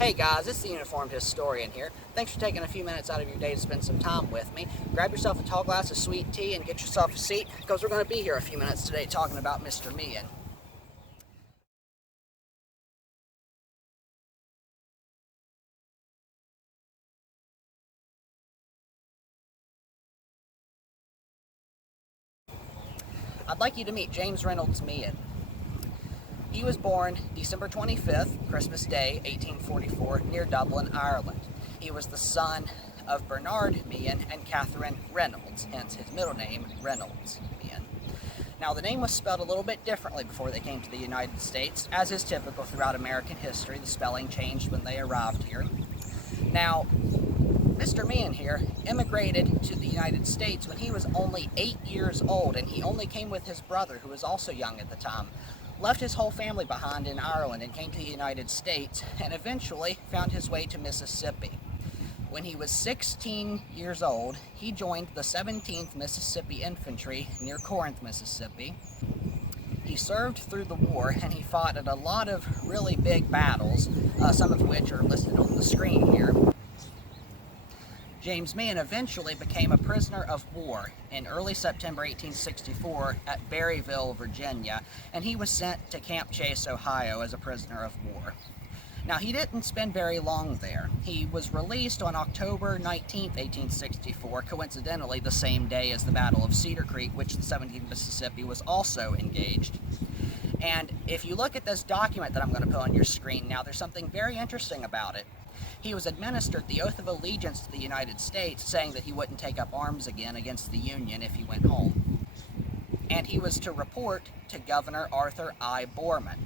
Hey guys, it's the Uniformed Historian here. Thanks for taking a few minutes out of your day to spend some time with me. Grab yourself a tall glass of sweet tea and get yourself a seat, because we're going to be here a few minutes today talking about Mr. Mehen. I'd like you to meet James Reynolds Mehen. He was born December 25th, Christmas Day, 1844, near Dublin, Ireland. He was the son of Bernard Mehen and Catherine Reynolds, hence his middle name, Reynolds Mehen. Now, the name was spelled a little bit differently before they came to the United States. As is typical throughout American history, the spelling changed when they arrived here. Now, Mr. Mehen here immigrated to the United States when he was only 8 years old, and he only came with his brother, who was also young at the time. Left his whole family behind in Ireland and came to the United States, and eventually found his way to Mississippi. When he was 16 years old, he joined the 17th Mississippi Infantry near Corinth, Mississippi. He served through the war, and he fought at a lot of really big battles, some of which are listed on the screen here. James Mehen eventually became a prisoner of war in early September 1864 at Berryville, Virginia, and he was sent to Camp Chase, Ohio as a prisoner of war. Now, he didn't spend very long there. He was released on October 19, 1864, coincidentally the same day as the Battle of Cedar Creek, which the 17th Mississippi was also engaged. And if you look at this document that I'm going to put on your screen now, there's something very interesting about it. He was administered the oath of allegiance to the United States, saying that he wouldn't take up arms again against the Union if he went home. And he was to report to Governor Arthur I. Borman.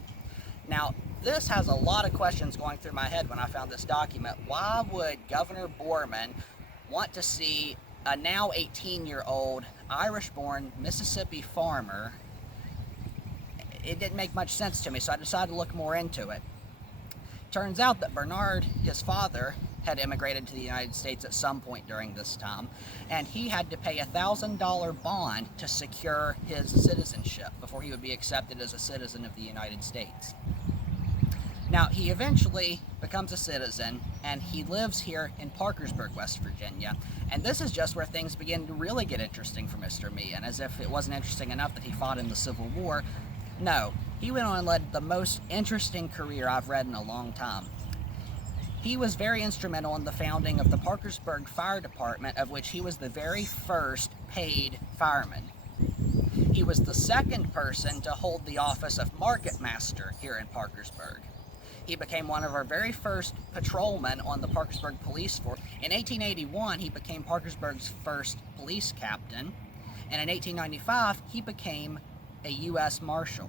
Now, this has a lot of questions going through my head when I found this document. Why would Governor Borman want to see a now 18-year-old Irish-born Mississippi farmer? It didn't make much sense to me, so I decided to look more into it. Turns out that Bernard, his father, had immigrated to the United States at some point during this time, and he had to pay a $1,000 bond to secure his citizenship before he would be accepted as a citizen of the United States. Now, he eventually becomes a citizen, and he lives here in Parkersburg, West Virginia, and this is just where things begin to really get interesting for Mr. Mehen. As if it wasn't interesting enough that he fought in the Civil War, no, he went on and led the most interesting career I've read in a long time. He was very instrumental in the founding of the Parkersburg Fire Department, of which he was the very first paid fireman. He was the second person to hold the office of market master here in Parkersburg. He became one of our very first patrolmen on the Parkersburg police force. In 1881, he became Parkersburg's first police captain, and in 1895, he became a U.S. Marshal.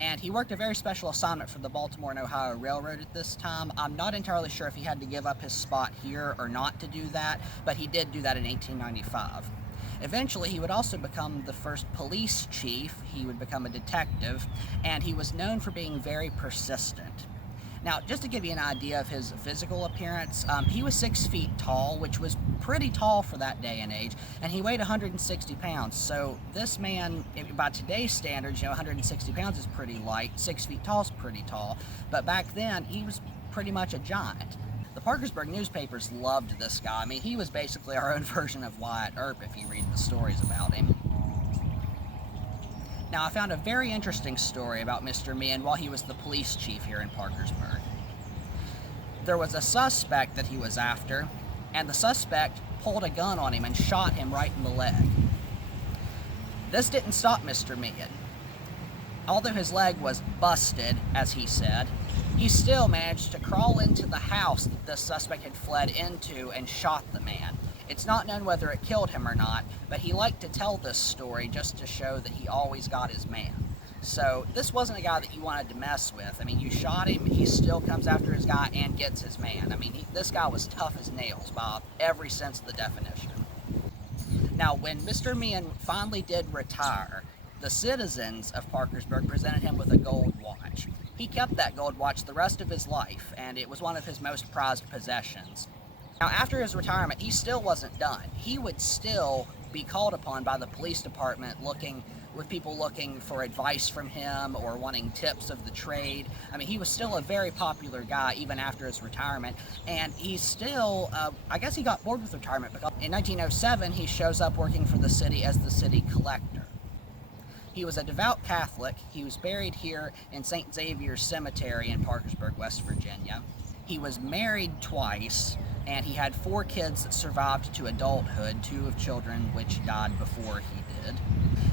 And he worked a very special assignment for the Baltimore and Ohio Railroad at this time. I'm not entirely sure if he had to give up his spot here or not to do that, but he did do that in 1895. Eventually, he would also become the first police chief, he would become a detective, and he was known for being very persistent. Now, just to give you an idea of his physical appearance, he was 6 feet tall, which was pretty tall for that day and age, and he weighed 160 pounds. So this man, by today's standards, 160 pounds is pretty light, 6 feet tall is pretty tall, but back then, he was pretty much a giant. The Parkersburg newspapers loved this guy. I mean, he was basically our own version of Wyatt Earp if you read the stories about him. Now, I found a very interesting story about Mr. Mehen while he was the police chief here in Parkersburg. There was a suspect that he was after, and the suspect pulled a gun on him and shot him right in the leg. This didn't stop Mr. Mehen. Although his leg was busted, as he said, he still managed to crawl into the house that the suspect had fled into and shot the man. It's not known whether it killed him or not, but he liked to tell this story just to show that he always got his man. So this wasn't a guy that you wanted to mess with. I mean, you shot him, he still comes after his guy and gets his man. I mean, this guy was tough as nails by every sense of the definition. Now, when Mr. Mehen finally did retire, the citizens of Parkersburg presented him with a gold watch. He kept that gold watch the rest of his life, and it was one of his most prized possessions. Now, after his retirement, he still wasn't done. He would still be called upon by the police department looking with people looking for advice from him or wanting tips of the trade. I mean, he was still a very popular guy even after his retirement, and he's still, I guess he got bored with retirement because in 1907 he shows up working for the city as the city collector. He was a devout Catholic. He was buried here in St. Xavier's Cemetery in Parkersburg, West Virginia. He was married twice, and he had 4 kids that survived to adulthood, 2 of children which died before he did.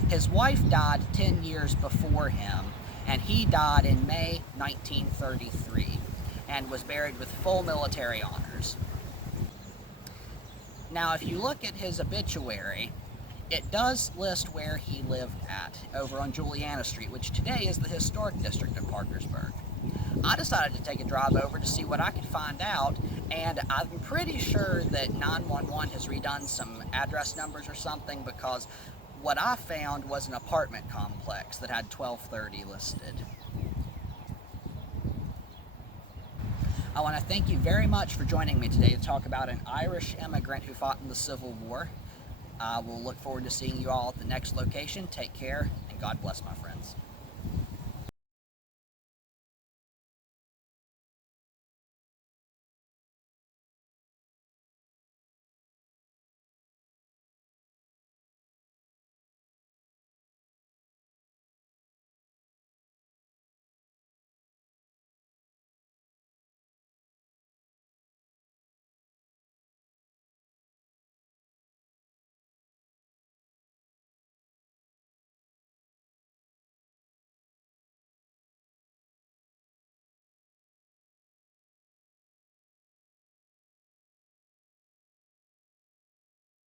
His wife died 10 years before him, and he died in May 1933 and was buried with full military honors. Now, if you look at his obituary, it does list where he lived at, over on Juliana Street, which today is the historic district of Parkersburg. I decided to take a drive over to see what I could find out, and I'm pretty sure that 911 has redone some address numbers or something, because what I found was an apartment complex that had 1230 listed. I want to thank you very much for joining me today to talk about an Irish immigrant who fought in the Civil War. I will look forward to seeing you all at the next location. Take care, and God bless, my friends.